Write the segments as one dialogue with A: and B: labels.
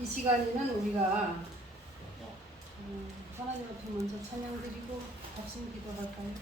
A: 이 시간에는 우리가 음, 하나님 앞에 먼저 찬양 드리고 합심 기도할까요?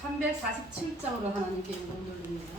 A: (347장으로) 하나님께 영광 돌립니다.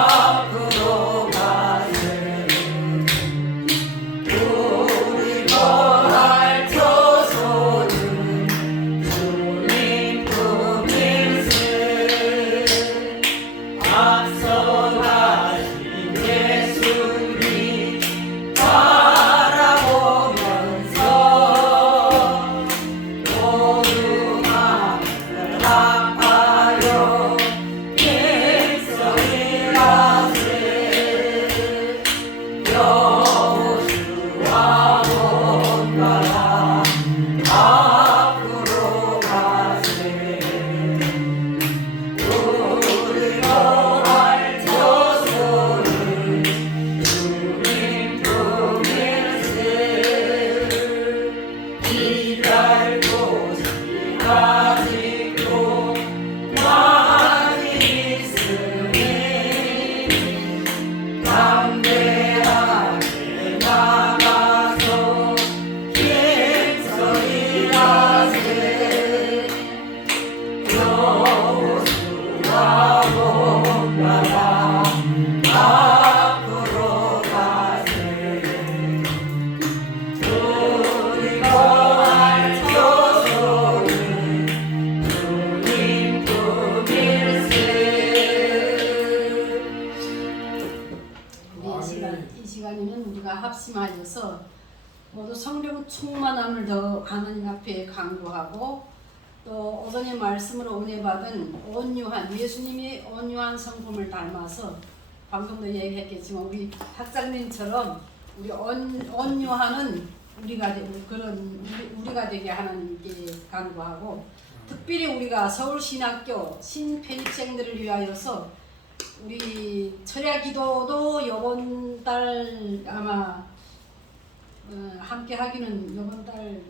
A: 합심하여서 모두 성령 충만함을 더 하나님 앞에 강구하고 또 오전에 말씀으로 은혜 받은 온유한 예수님이 온유한 성품을 닮아서 방금도 얘기했겠지만 우리 학장님처럼 우리 온, 온유하는 우리가 되, 그런 우리, 우리가 되게 하나님께 간구하고 특별히 우리가 서울신학교 신편입생들을 위하여서 우리 철야 기도도 이번 달 아마 어, 함께 하기는 이번 달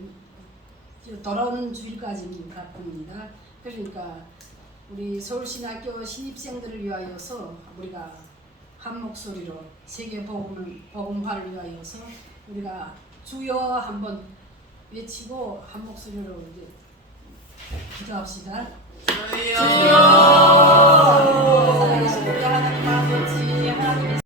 A: 돌아오는 주일까지입니다. 봅니다. 그러니까 우리 서울신학교 신입생들을 위하여서 우리가 한 목소리로 세계 복음을 복음화를 위하여서 우리가 주여 한번 외치고 한 목소리로 이제 기도합시다.
B: 주여